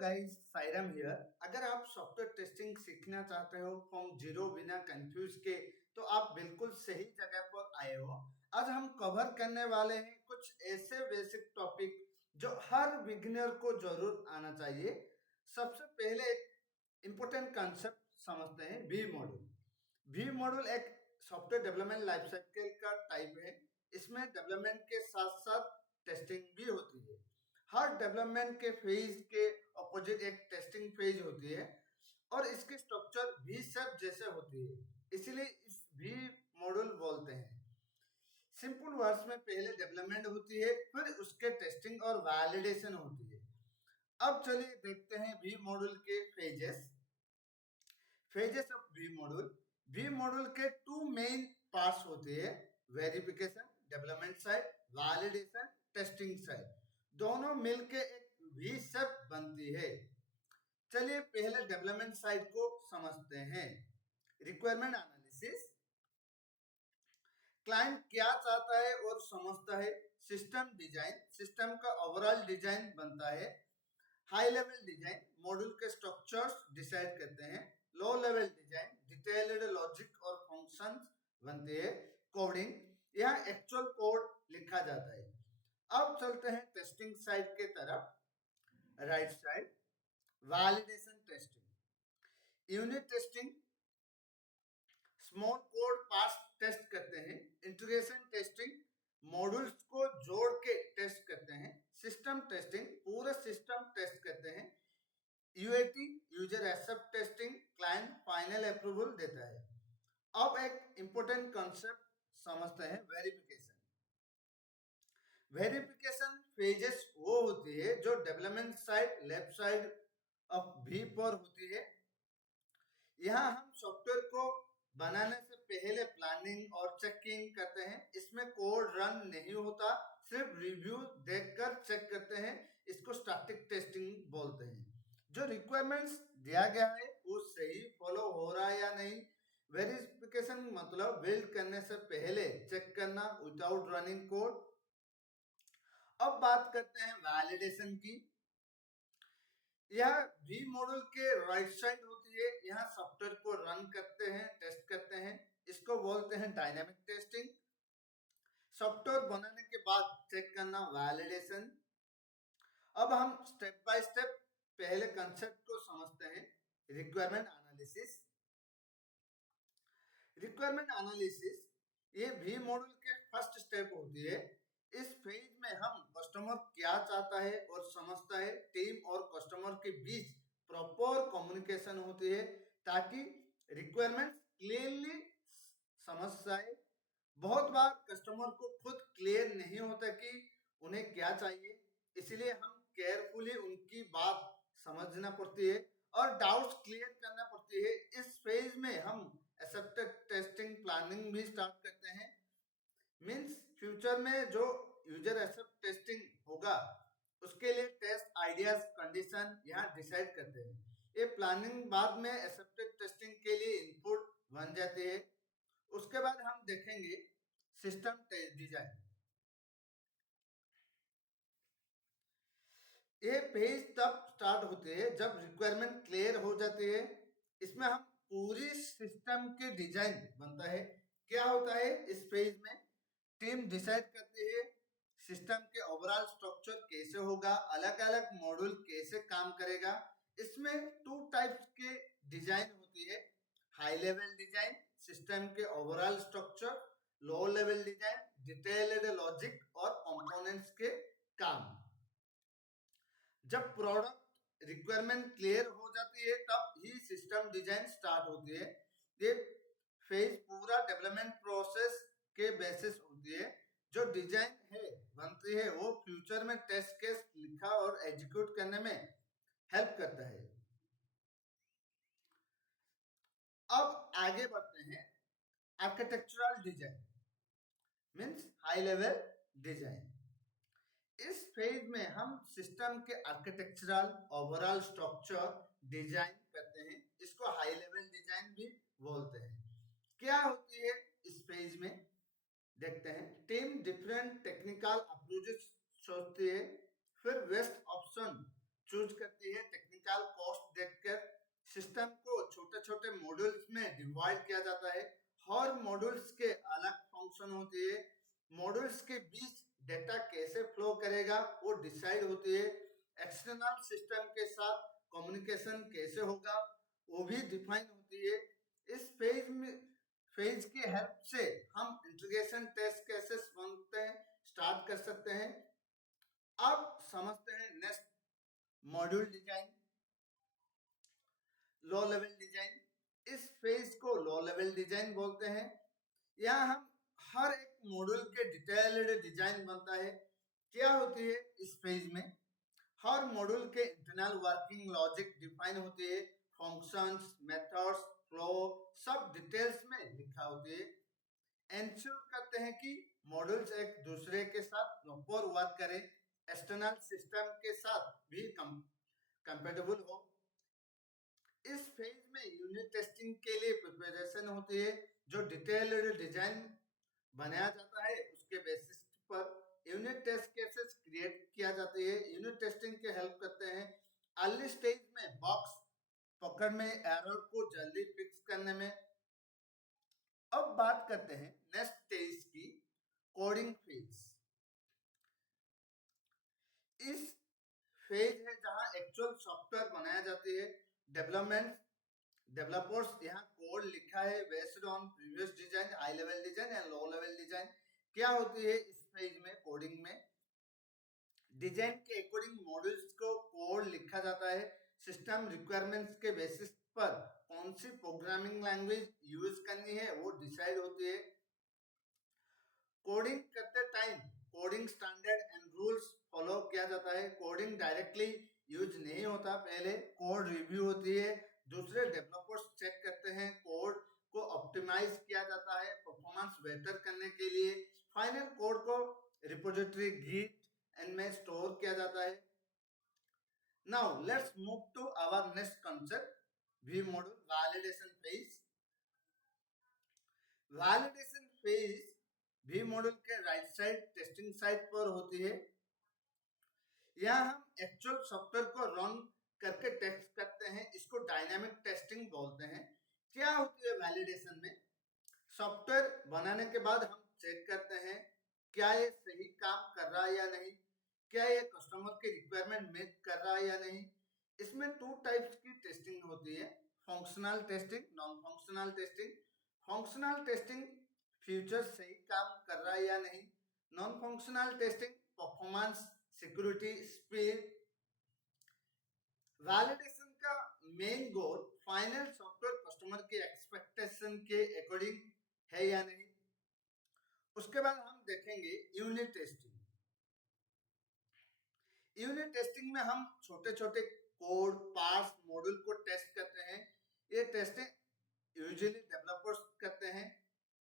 Guys, सायरम here. अगर आप software testing सीखना चाहते हो फ्रॉम जीरो बिना कंफ्यूज के, तो आप बिल्कुल सही जगह पर आए हो। आज हम कवर करने वाले हैं कुछ ऐसे बेसिक टॉपिक जो हर बिगिनर को जरूर आना चाहिए। सबसे पहले एक इम्पोर्टेंट कंसेप्ट समझते हैं, वी मॉड्यूल। वी मॉड्यूल एक सॉफ्टवेयर डेवलपमेंट लाइफ साइकिल का टाइप है। इसमें डेवलपमेंट के साथ साथ टेस्टिंग भी होती है। हर डेवलपमेंट के फेज के अपोजिट एक टेस्टिंग फेज होती है और इसकी स्ट्रक्चर वी शेप जैसे होती है, इसीलिए इस वी मॉड्यूल बोलते हैं। सिंपल वर्ड्स में पहले डेवलपमेंट होती है, फिर उसके टेस्टिंग और वैलिडेशन होती है। अब चलिए देखते हैं वी मॉड्यूल के phases. Phases of V module. V module के टू मेन पार्ट्स होते हैं, verification development side, validation testing side. दोनों मिलके एक वी शेप बनती है। चलिए पहले डेवलपमेंट साइड को समझते हैं। रिक्वायरमेंट एनालिसिस, क्लाइंट क्या चाहता है और समझता है। सिस्टम डिजाइन, सिस्टम का ओवरऑल डिजाइन बनता है। हाई लेवल डिजाइन, मॉड्यूल के स्ट्रक्चर्स डिसाइड करते हैं। Low level design, detailed logic और फंक्शंस बनते हैं। कोडिंग, यहाँ एक्चुअल कोड लिखा जाता है। अब चलते हैं टेस्टिंग साइड के तरफ। Right side, validation testing, unit testing, small code parts test करते हैं। इंटीग्रेशन टेस्टिंग, मॉड्यूल्स को जोड़ के टेस्ट करते हैं। सिस्टम टेस्टिंग, पूरा सिस्टम टेस्ट करते हैं। UAT, user accept testing, client final approval देता है। अब एक इंपॉर्टेंट कॉन्सेप्ट समझते हैं, वेरिफिकेशन। वेरिफिकेशन फेजेस वो होती है जो development side left side of V पर होती है। यहाँ हम सॉफ्टवेयर को बनाने से पहले प्लानिंग और चेकिंग करते हैं। इसमें कोड रन नहीं होता, सिर्फ रिव्यू देखकर चेक करते हैं। इसको स्टैटिक टेस्टिंग बोलते हैं। जो रिक्वायरमेंट्स दिया गया है वो सही फॉलो हो रहा है या नहीं। वेरिफिकेशन मतलब बिल्ड करने से पहले चेक करना विदाउट रनिंग कोड। अब बात करते हैं वैलिडेशन की। यह वी मॉड्यूल के राइट साइड होती है। यहाँ सॉफ्टवेयर को रन करते हैं, टेस्ट करते हैं। इसको बोलते हैं डायनामिक टेस्टिंग। सॉफ्टवेयर बनाने के बाद चेक करना, वैलिडेशन। अब हम स्टेप बाय स्टेप पहले कंसेप्ट को समझते हैं। Requirement analysis. रिक्वायरमेंट एनालिसिस ये वी मॉड्यूल के फर्स्ट स्टेप होती है। इस फेज में हम कस्टमर क्या चाहता है और समझता है। टीम और कस्टमर के बीच प्रॉपर कम्युनिकेशन होती है ताकि रिक्वायरमेंट क्लियरली समझ जाए। बहुत बार कस्टमर को खुद क्लियर नहीं होता कि उन्हें क्या चाहिए, इसलिए हम केयरफुली उनकी बात समझना पड़ती है और डाउट्स क्लियर करना पड़ती है। इस फेज में हम एक्सेप्टेड टेस्टिंग प्लानिंग भी स्टार्ट करते हैं। मीन्स फ्यूचर में जो यूजर एक्सेप्ट टेस्टिंग होगा उसके लिए टेस्ट आइडियाज कंडीशन यहाँ डिसाइड करते हैं। ये प्लानिंग बाद में एक्सेप्टेड टेस्टिंग के लिए इनपुट बन जाती है। उसके बाद हम देखेंगे सिस्टम डिजाइन। ये पेज तब स्टार्ट होते हैं जब रिक्वायरमेंट क्लियर हो जाती है। इसमें हम पूरी सिस्टम के डिजाइन बनता है। क्या होता है इस पेज में, टीम डिसाइड करती है सिस्टम के ओवरऑल स्ट्रक्चर कैसे होगा, अलग अलग मॉड्यूल कैसे काम करेगा। इसमें टू टाइप्स के डिजाइन होती है, हाई लेवल डिजाइन सिस्टम के overall structure, low level design detailed logic और कंपोनेंट्स के काम। जब प्रोडक्ट रिक्वायरमेंट क्लियर हो जाती है तब ही सिस्टम डिजाइन स्टार्ट होती है। ये फेज पूरा डेवलपमेंट प्रोसेस के बेसिस होती है। जो डिजाइन है बनती है वो फ्यूचर में टेस्ट केस लिखा और एग्जीक्यूट करने में हेल्प करता है। अब आगे बढ़ते हैं, architectural design means high level design. इस फेज में हम सिस्टम के आर्किटेक्चरल ओवरऑल स्ट्रक्चर डिजाइन करते हैं। इसको हाई लेवल डिजाइन भी बोलते हैं। क्या होती है इस फेज में देखते हैं। टीम डिफरेंट टेक्निकल अप्रोचेस सोचती है, फिर बेस्ट ऑप्शन चूज करती है। टेक्निकल डिवाइड किया जाता है। हर मॉड्यूल्स के अलग फंक्शन होती है। मॉड्यूल्स के बीच डेटा कैसे फ्लो करेगा वो डिसाइड होती है। एक्सटर्नल सिस्टम के साथ कम्युनिकेशन कैसे होगा वो भी डिफाइन होती है। इस फेज की हेल्प से हम इंटीग्रेशन टेस्ट केसेस बनते हैं स्टार्ट कर सकते हैं। अब समझते हैं next module design, low level design. इस फेज को लो लेवल डिजाइन बोलते हैं। यहाँ हम हर एक मॉड्यूल के डिटेल्ड डिजाइन बनता है। क्या होती है इस पेज में, हर मॉड्यूल के इंटरनल वर्किंग लॉजिक डिफाइन होती है। फंक्शंस, मेथड्स, फ्लो सब डिटेल्स में लिखा होती है। एंश्योर करते हैं कि मॉड्यूल्स एक दूसरे के साथ प्रॉपर वर्क करें, एक्सटर्नल सिस्टम के साथ भी कंपैटिबल हो। इस फेज में यूनिट टेस्टिंग के लिए प्रिपरेशन होती है। जो डिटेल्ड डिजाइन बनाया जाता है उसके basis per unit test cases create किया जाती है। यूनिट टेस्टिंग के हेल्प करते हैं अर्ली स्टेज में बॉक्स पकड़ में, एरर को जल्दी फिक्स करने में। अब बात करते हैं नेक्स्ट स्टेज की, कोडिंग फेज। इस फेज है जहां एक्चुअल सॉफ्टवेयर बनाया जाती है। डेवलपर्स यहाँ कोड लिखा है based on previous design, high level design and low level design. क्या होती है इस फेज में कोडिंग में, डिजाइन के अकॉर्डिंग मॉड्यूल्स को कोड लिखा जाता है। सिस्टम रिक्वायरमेंट्स के बेसिस पर कौन सी प्रोग्रामिंग लैंग्वेज यूज करनी है वो डिसाइड होती है। कोडिंग करते time coding standard and rules follow किया जाता है। कोडिंग डायरेक्टली यूज नहीं होता, पहले कोड रिव्यू होती है, दूसरे डेवलपर्स चेक करते हैं, कोड को ऑप्टिमाइज किया जाता है परफॉर्मेंस बेहतर करने के लिए। फाइनल कोड को रिपोजिटरी गिट एंड में स्टोर किया जाता है। Now let's move to our next concept, V module validation phase. Validation phase V module के राइट साइड टेस्टिंग साइड पर होती है। यहाँ हम एक्चुअल सॉफ्टवेयर को रन करके टेस्ट करते हैं, इसको डायनामिक टेस्टिंग बोलते हैं। क्या होती है वैलिडेशन में, सॉफ्टवेयर बनाने के बाद हम चेक करते हैं क्या ये सही काम कर रहा है या नहीं, क्या ये कस्टमर की रिक्वायरमेंट मीट कर रहा है या नहीं। इसमें टू टाइप्स की टेस्टिंग होती है, functional testing, non functional testing. Functional testing feature सही काम कर रहा है या नहीं, non functional testing performance, security, speed. Validation का main goal final software customer के एक्सपेक्टेशन के अकॉर्डिंग है या नहीं। उसके बाद हम देखेंगे यूनिट टेस्टिंग। यूनिट टेस्टिंग में हम छोटे छोटे कोड, पार्ट्स, मॉड्यूल को टेस्ट करते हैं। ये टेस्टिंग यूजुअली डेवलपर्स करते हैं।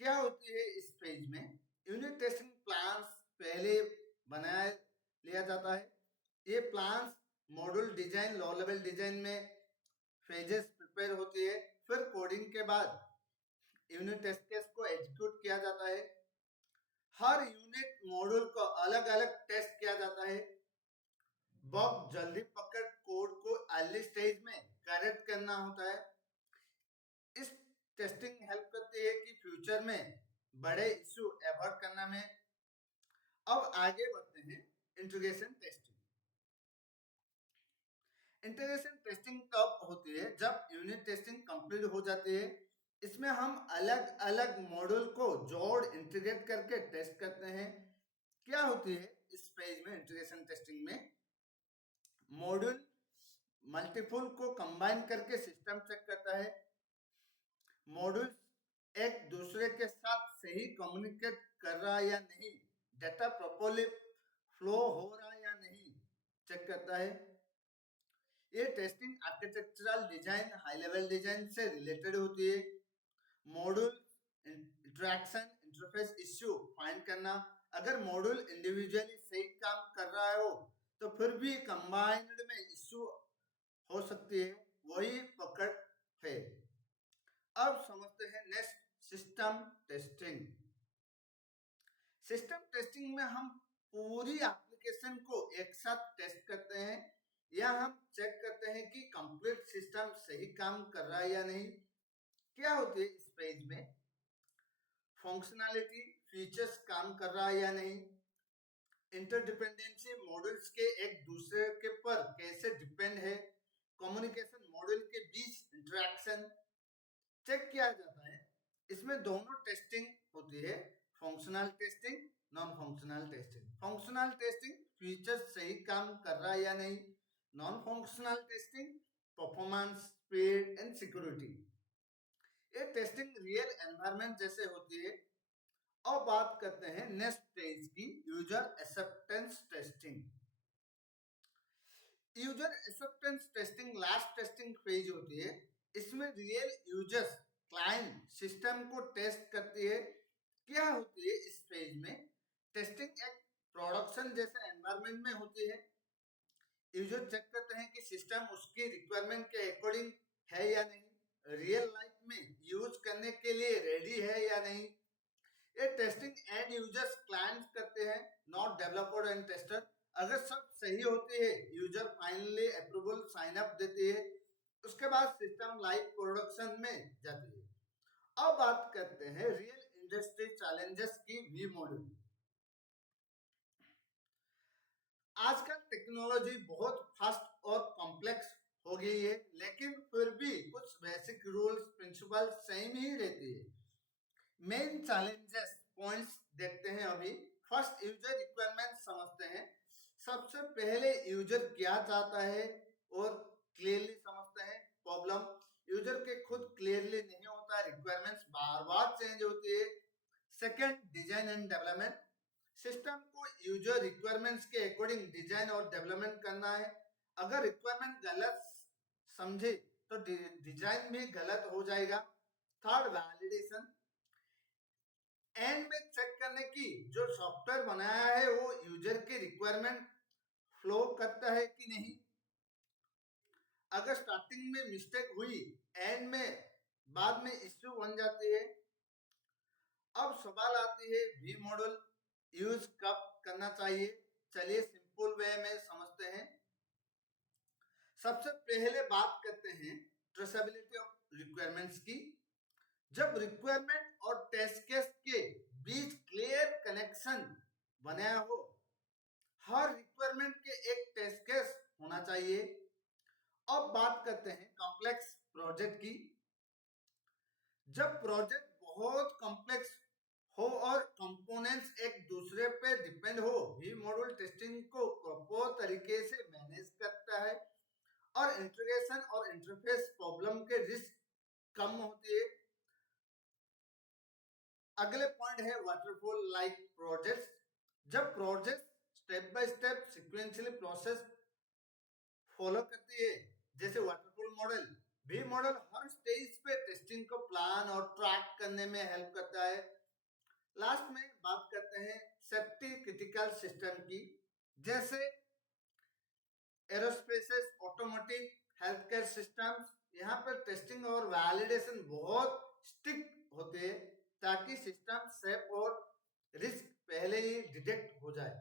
क्या होती है इस पेज में, यूनिट टेस्टिंग प्लान्स पहले बनाया लिया जाता है। ये plans module design, low level design में फेजेस प्रिपेयर होती है। फिर कोडिंग के बाद यूनिट टेस्ट केस को एग्जीक्यूट किया जाता है। हर यूनिट मॉड्यूल को अलग अलग टेस्ट किया जाता है। बग जल्दी पकड़ कोड को अर्ली स्टेज में करेक्ट करना होता है। इस टेस्टिंग हेल्प करती है कि फ्यूचर में बड़े इश्यू अवॉइड करना में। अब आगे बढ़ते हैं इंटीग्रेशन टेस्टिंग। इंटीग्रेशन टेस्टिंग तब होती है जब यूनिट टेस्टिंग कंप्लीट हो जाती है। इसमें हम अलग अलग मॉड्यूल को जोड़ इंटीग्रेट करके टेस्ट करते हैं। क्या होती है इस पेज में इंटीग्रेशन टेस्टिंग में, मॉड्यूल मल्टीपल को कंबाइन करके सिस्टम चेक करता है। मॉड्यूल एक दूसरे के साथ सही कम्युनिकेट कर रहा है या नहीं, डेटा प्रॉपर्ली फ्लो हो रहा है या नहीं चेक करता है। ये testing architectural design, high level design से रिलेटेड होती है। Module interaction, interface issue find करना, अगर मॉड्यूल इंडिविजुअली सही काम कर रहा हो तो फिर भी कंबाइंड में इश्यू हो सकती है, वही पकड़ है। अब समझते हैं next, system testing. System testing में हम पूरी एप्लीकेशन को एक साथ टेस्ट करते हैं, या हम चेक करते हैं कि कंप्लीट सिस्टम सही काम कर रहा है या नहीं। क्या होती है इस पेज में, फंक्शनैलिटी फीचर्स काम कर रहा है या नहीं, इंटरडिपेंडेंसी मॉड्यूल्स के एक दूसरे के पर कैसे डिपेंड है, कम्युनिकेशन मॉड्यूल के बीच इंटरेक्शन चेक किया जाता है। इसमें दोनों टेस्टिंग होती है, functional testing, non functional testing. Functional testing features सही काम कर रहा है या नहीं, non functional testing performance, speed and security. ये टेस्टिंग रियल एनवायरनमेंट जैसे होती है। अब बात करते हैं नेक्स्ट स्टेज की, user acceptance testing. User acceptance testing last testing phase होती है। इसमें रियल यूजर्स क्लाइंट सिस्टम को टेस्ट करती है। क्या होती है इस फेज में? टेस्टिंग एक प्रोडक्शन जैसे एनवायरनमेंट में होती है। यूजर चेक करते हैं कि सिस्टम उसकी रिक्वायरमेंट के अकॉर्डिंग है या नहीं, रियल लाइफ में यूज करने के लिए रेडी है या नहीं। ये टेस्टिंग एंड यूजर्स क्लाइंट्स करते हैं, नॉट डेवलपर एंड टेस्टर। अगर सब सही होती है, user finally approval sign up देती है, उसके बाद सिस्टम लाइव प्रोडक्शन में जाती है। अब बात करते हैं रियल इंडस्ट्री चैलेंजेस की वी मॉडल। आजकल टेक्नोलॉजी बहुत फास्ट और कॉम्प्लेक्स हो गई है, लेकिन फिर भी कुछ बेसिक रूल्स प्रिंसिपल सेम ही रहती है। मेन चैलेंजेस पॉइंट्स देखते हैं अभी। फर्स्ट, यूजर रिक्वायरमेंट समझते हैं। सबसे पहले यूजर क्या चाहता है और क्लियरली समझते हैं। प्रॉब्लम, यूजर के खुद क्लियरली नहीं होता, रिक्वायरमेंट्स बार बार चेंज होती है। Second, design and development. System को यूजर रिक्वायरमेंट्स के अकॉर्डिंग डिजाइन और डेवलपमेंट करना है। अगर रिक्वायरमेंट गलत समझे तो डिजाइन भी गलत हो जाएगा। Third, validation. एंड में चेक करने की जो सॉफ्टवेयर बनाया है वो यूजर की रिक्वायरमेंट फ्लो करता है कि नहीं। अगर स्टार्टिंग में मिस्टेक हुई, एंड में बाद में इश्यू बन जाती है। अब सवाल आती है वी मॉडल यूज कब करना चाहिए। चलिए सिंपल वे में समझते हैं। सबसे पहले बात करते हैं ट्रेसेबिलिटी ऑफ रिक्वायरमेंट्स की। जब रिक्वायरमेंट और टेस्ट केस के बीच क्लियर कनेक्शन बनाया हो, हर रिक्वायरमेंट के एक टेस्ट केस होना चाहिए। अब बात करते हैं कॉम्प्लेक्स प्रोजेक्ट की। जब प्रोजेक्ट बहुत कॉम्प्लेक्स हो और कंपोनेंट्स एक दूसरे पे डिपेंड हो, वी मॉड्यूल टेस्टिंग को प्रॉपर तरीके से मैनेज करता है और इंटीग्रेशन और इंटरफेस प्रॉब्लम के रिस्क कम होती है। अगले पॉइंट है वाटरफॉल लाइक प्रोजेक्ट्स। जब project step by step sequentially process follow करती है, जैसे वाटरफॉल मॉडल, वी मॉडल हर स्टेज पे टेस्टिंग को प्लान और ट्रैक करने में हेल्प करता है। लास्ट में बात करते हैं सेफ्टी क्रिटिकल सिस्टम की, जैसे aerospace, automotive, health care systems. यहाँ पर टेस्टिंग और वैलिडेशन बहुत स्ट्रिक्ट होते हैं ताकि सिस्टम सेफ और रिस्क पहले ही डिटेक्ट हो जाए।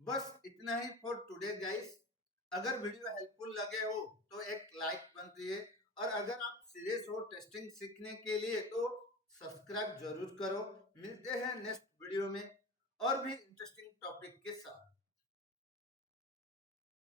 बस इतना ही फॉर टुडे गाइस। अगर वीडियो हेल्पफुल लगे हो तो एक लाइक बनती है, और अगर आप सीरियस हो टेस्टिंग सीखने के लिए तो सब्सक्राइब जरूर करो। मिलते हैं नेक्स्ट वीडियो में और भी इंटरेस्टिंग टॉपिक के साथ।